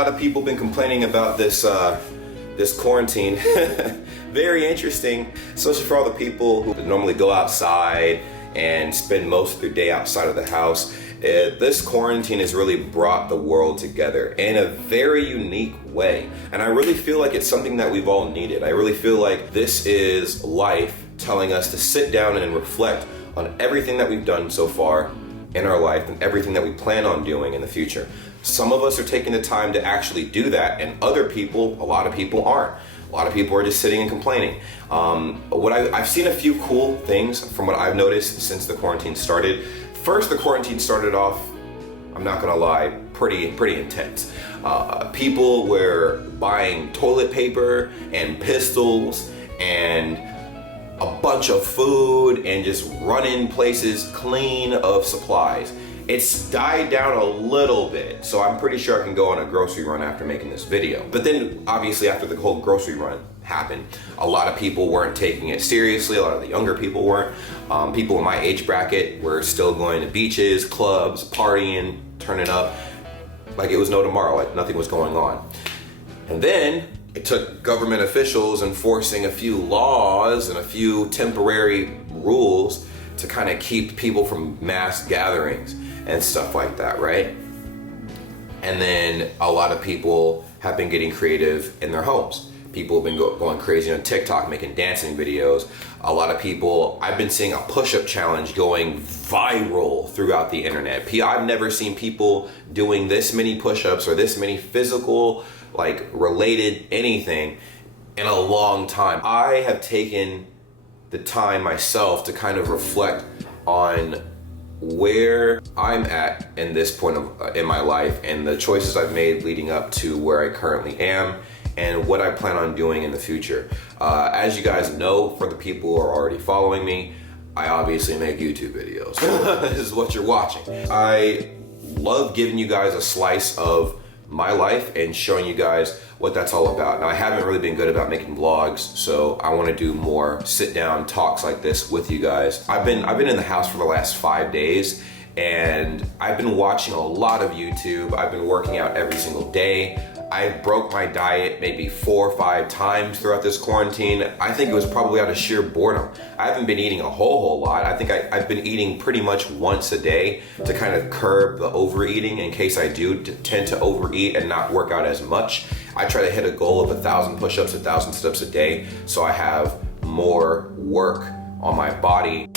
lot of people been complaining about this this quarantine. Very interesting, especially for all the people who normally go outside and spend most of their day outside of the house. This quarantine has really brought the world together in a very unique way. And I really feel like it's something that we've all needed. I really feel like this is life telling us to sit down and reflect on everything that we've done so far in our life and everything that we plan on doing in the future. Some of us are taking the time to actually do that, and other people, a lot of people aren't. A lot of people are just sitting and complaining. I've seen a few cool things from what I've noticed since the quarantine started. First, the quarantine started off, I'm not gonna lie, pretty intense. People were buying toilet paper and pistols and a bunch of food and just running places clean of supplies. It's died down a little bit, so I'm pretty sure I can go on a grocery run after making this video. But then, obviously, after the whole grocery run happened, a lot of people weren't taking it seriously. A lot of the younger people weren't. People in my age bracket were still going to beaches, clubs, partying, turning up like it was no tomorrow, like nothing was going on. And then it took government officials enforcing a few laws and a few temporary rules to kind of keep people from mass gatherings and stuff like that, right? And then a lot of people have been getting creative in their homes. People have been going crazy on TikTok, making dancing videos. A lot of people, I've been seeing a push-up challenge going viral throughout the internet. I've never seen people doing this many push-ups or this many physical, like related anything in a long time. I have taken the time myself to kind of reflect on where I'm at in this point in my life and the choices I've made leading up to where I currently am and what I plan on doing in the future. As you guys know, for the people who are already following me, I obviously make YouTube videos. This is what you're watching. I love giving you guys a slice of my life and showing you guys what that's all about. Now, I haven't really been good about making vlogs, so I want to do more sit down talks like this with you guys. I've been in the house for the last 5 days, and I've been watching a lot of YouTube. I've been working out every single day. I broke my diet maybe 4 or 5 times throughout this quarantine. I think it was probably out of sheer boredom. I haven't been eating a whole lot. I think I've been eating pretty much once a day to kind of curb the overeating in case I do tend to overeat and not work out as much. I try to hit a goal of 1,000 push-ups, 1,000 sit-ups a day, so I have more work on my body.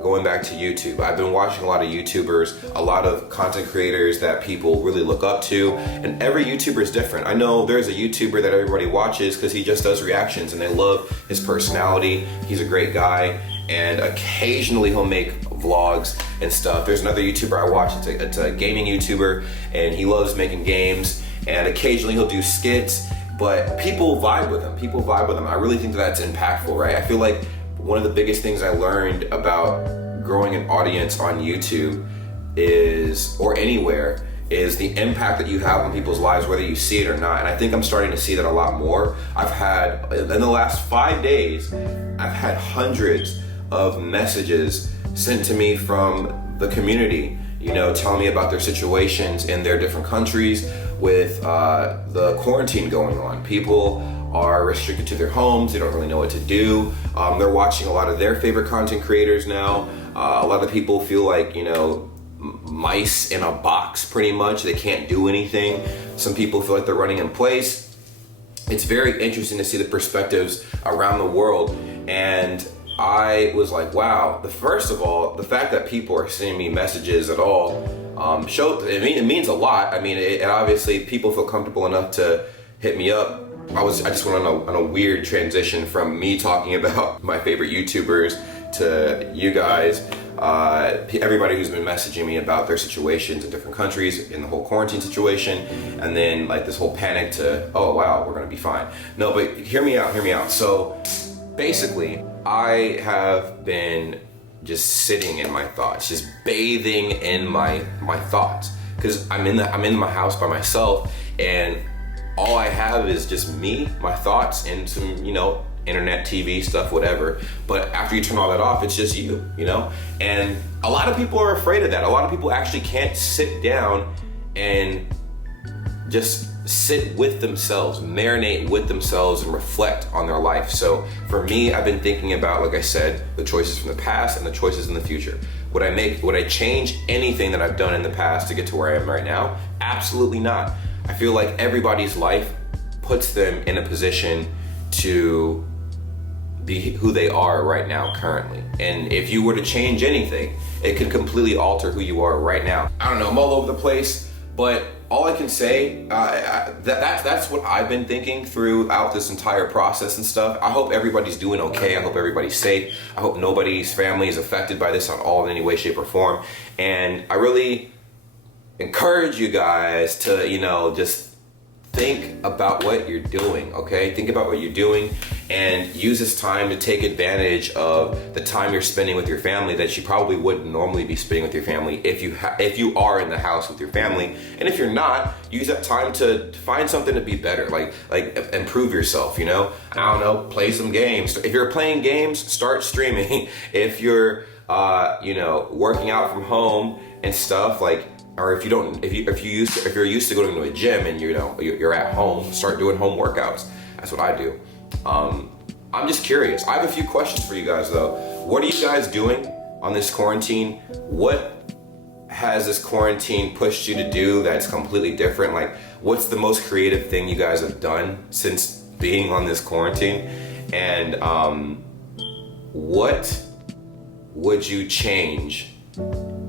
Going back to YouTube, I've been watching a lot of YouTubers, a lot of content creators that people really look up to, and every YouTuber is different. I know there's a YouTuber that everybody watches because he just does reactions and they love his personality. He's a great guy, and occasionally he'll make vlogs and stuff. There's another YouTuber I watch, it's a gaming YouTuber, and he loves making games, and occasionally he'll do skits, but people vibe with him. I really think that's impactful, right? I feel like one of the biggest things I learned about growing an audience on YouTube or anywhere is the impact that you have on people's lives, whether you see it or not. And I think I'm starting to see that a lot more. In the last 5 days, I've had hundreds of messages sent to me from the community, telling me about their situations in their different countries with the quarantine going on. People are restricted to their homes. They don't really know what to do. They're watching a lot of their favorite content creators now. A lot of people feel like, mice in a box pretty much. They can't do anything. Some people feel like they're running in place. It's very interesting to see the perspectives around the world. And I was like, wow, first of all, the fact that people are sending me messages at all, it means a lot. I mean, it obviously people feel comfortable enough to hit me up. I just went on a weird transition from me talking about my favorite YouTubers to you guys, everybody who's been messaging me about their situations in different countries in the whole quarantine situation, and then like this whole panic to, oh wow, we're gonna be fine. No, but hear me out. So basically, I have been just sitting in my thoughts, just bathing in my thoughts, because I'm in my house by myself, and all I have is just me, my thoughts, and some, internet, TV stuff, whatever. But after you turn all that off, it's just you, And a lot of people are afraid of that. A lot of people actually can't sit down and just sit with themselves, marinate with themselves, and reflect on their life. So for me, I've been thinking about, like I said, the choices from the past and the choices in the future. Would I change anything that I've done in the past to get to where I am right now? Absolutely not. I feel like everybody's life puts them in a position to be who they are right now currently. And if you were to change anything, it could completely alter who you are right now. I don't know, I'm all over the place, but all I can say, that's what I've been thinking throughout this entire process and stuff. I hope everybody's doing okay. I hope everybody's safe. I hope nobody's family is affected by this at all in any way, shape, or form. And I really encourage you guys to, just think about what you're doing, okay? Think about what you're doing and use this time to take advantage of the time you're spending with your family that you probably wouldn't normally be spending with your family if you are in the house with your family. And if you're not, use that time to find something to be better, like improve yourself, I don't know, play some games. If you're playing games, start streaming. If you're working out from home and stuff, or if you're used to going to a gym and you're at home, start doing home workouts. That's what I do. I'm just curious. I have a few questions for you guys though. What are you guys doing on this quarantine? What has this quarantine pushed you to do that's completely different? What's the most creative thing you guys have done since being on this quarantine? And what would you change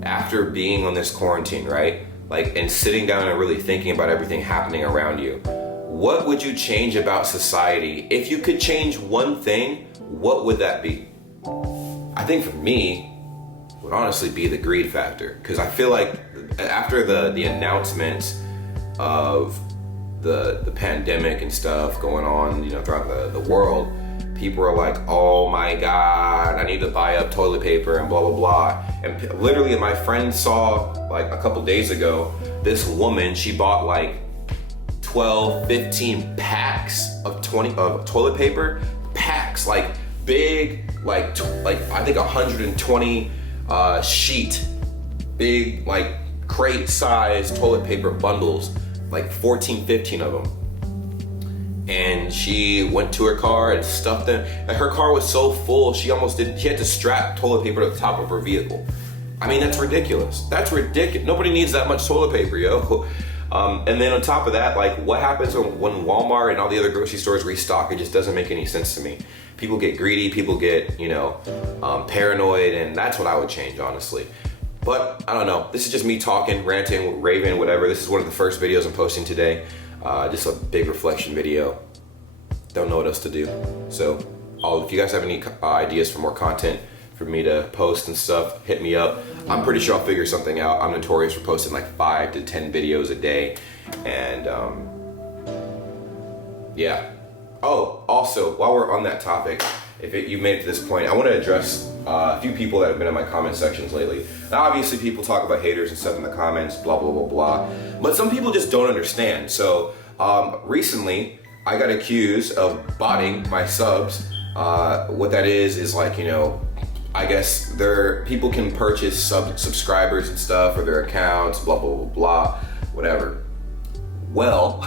after being on this quarantine, right? And sitting down and really thinking about everything happening around you. What would you change about society? If you could change one thing, what would that be? I think for me, would honestly be the greed factor. Because I feel like after the announcement of the pandemic and stuff going on, throughout the world, people are like, oh my God, I need to buy up toilet paper and blah, blah, blah. And literally my friend saw a couple days ago, this woman, she bought 12, 15 packs of toilet paper, packs, big, I think 120 sheet, big, crate size toilet paper bundles, 14, 15 of them. And she went to her car and stuffed them. And her car was so full, she had to strap toilet paper to the top of her vehicle. I mean, that's ridiculous. That's ridiculous. Nobody needs that much toilet paper, yo. And then on top of that, what happens when Walmart and all the other grocery stores restock? It just doesn't make any sense to me. People get greedy, people get, paranoid, and that's what I would change, honestly. But I don't know. This is just me talking, ranting, raving, whatever. This is one of the first videos I'm posting today. Just a big reflection video. Don't know what else to do. So if you guys have any ideas for more content for me to post and stuff, hit me up. I'm pretty sure I'll figure something out. I'm notorious for posting 5 to 10 videos a day. And yeah. Oh, also, while we're on that topic, if you made it to this point, I want to address a few people that have been in my comment sections lately. Now, obviously, people talk about haters and stuff in the comments, blah, blah, blah, blah. But some people just don't understand. So recently, I got accused of botting my subs. What that is I guess people can purchase subscribers and stuff for their accounts, blah, blah, blah, blah, whatever. Well,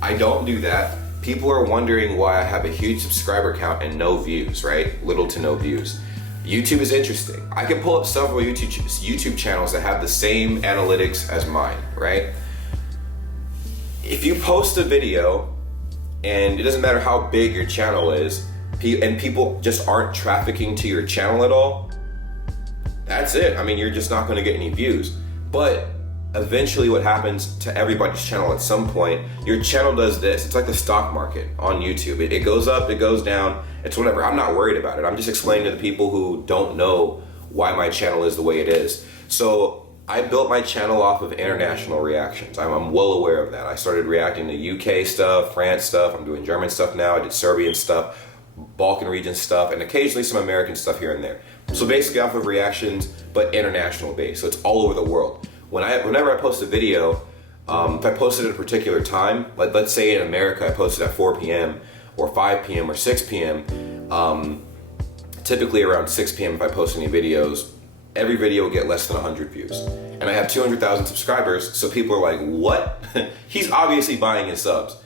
I don't do that. People are wondering why I have a huge subscriber count and no views, right? Little to no views. YouTube is interesting. I can pull up several YouTube channels that have the same analytics as mine, right? If you post a video, and it doesn't matter how big your channel is, and people just aren't trafficking to your channel at all, that's it. I mean, you're just not gonna get any views. But eventually what happens to everybody's channel at some point, your channel does this. It's like the stock market on YouTube. It goes up, it goes down, it's whatever. I'm not worried about it. I'm just explaining to the people who don't know why my channel is the way it is. So I built my channel off of international reactions. I'm well aware of that. I started reacting to UK stuff, France stuff, I'm doing German stuff now, I did Serbian stuff, Balkan region stuff, and occasionally some American stuff here and there. So basically off of reactions, but international based, so it's all over the world. Whenever I post a video, if I post it at a particular time, let's say in America I posted at 4 p.m. or 5 p.m. or 6 p.m., typically around 6 p.m. if I post any videos, every video will get less than 100 views. And I have 200,000 subscribers, so people are like, what? He's obviously buying his subs.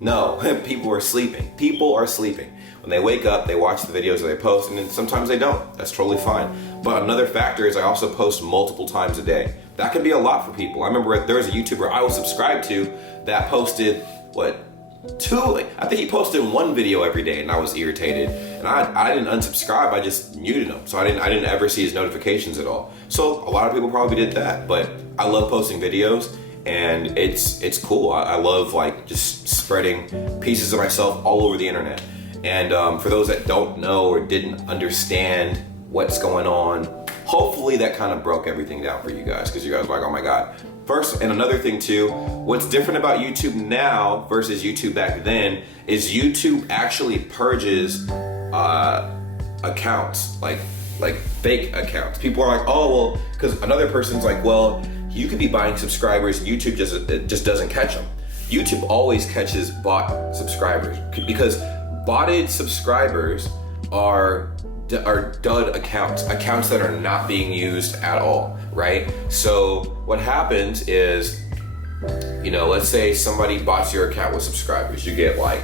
No, people are sleeping. People are sleeping. When they wake up, they watch the videos that they post, and then sometimes they don't. That's totally fine. But another factor is I also post multiple times a day. That can be a lot for people. I remember there was a YouTuber I was subscribed to that posted, I think he posted one video every day, and I was irritated. And I didn't unsubscribe, I just muted him. So I didn't ever see his notifications at all. So a lot of people probably did that, but I love posting videos. And it's cool. I love like just spreading pieces of myself all over the internet. And for those that don't know or didn't understand what's going on, hopefully that kind of broke everything down for you guys, because you guys are like, oh my God. First, and another thing too, what's different about YouTube now versus YouTube back then is YouTube actually purges accounts, like fake accounts. People are like, oh, well, because another person's like, well, you could be buying subscribers, YouTube just doesn't catch them. YouTube always catches bot subscribers, because botted subscribers are dud accounts that are not being used at all, right? So what happens is, let's say somebody bots your account with subscribers. You get like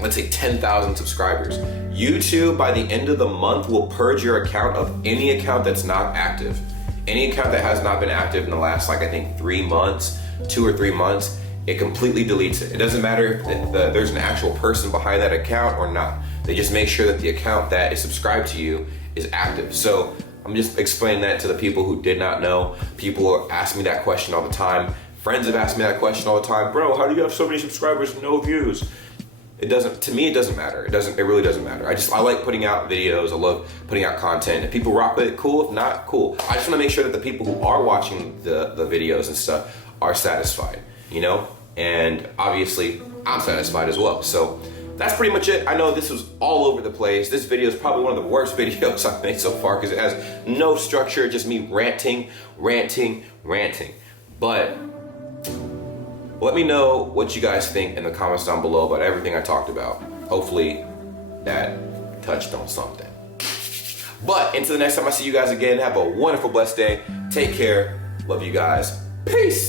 let's say 10,000 subscribers. YouTube, by the end of the month, will purge your account of any account that's not active. Any account that has not been active in the last, I think 3 months, 2 or 3 months, it completely deletes it. It doesn't matter if there's an actual person behind that account or not. They just make sure that the account that is subscribed to you is active. So I'm just explaining that to the people who did not know. People ask me that question all the time. Friends have asked me that question all the time. Bro, how do you have so many subscribers and no views? To me, it doesn't matter. It really doesn't matter. I like putting out videos. I love putting out content. If people rock with it, cool. If not, cool. I just want to make sure that the people who are watching the videos and stuff are satisfied, And obviously, I'm satisfied as well. So that's pretty much it. I know this was all over the place. This video is probably one of the worst videos I've made so far because it has no structure, just me ranting. But let me know what you guys think in the comments down below about everything I talked about. Hopefully that touched on something. But until the next time I see you guys again, have a wonderful, blessed day. Take care. Love you guys. Peace.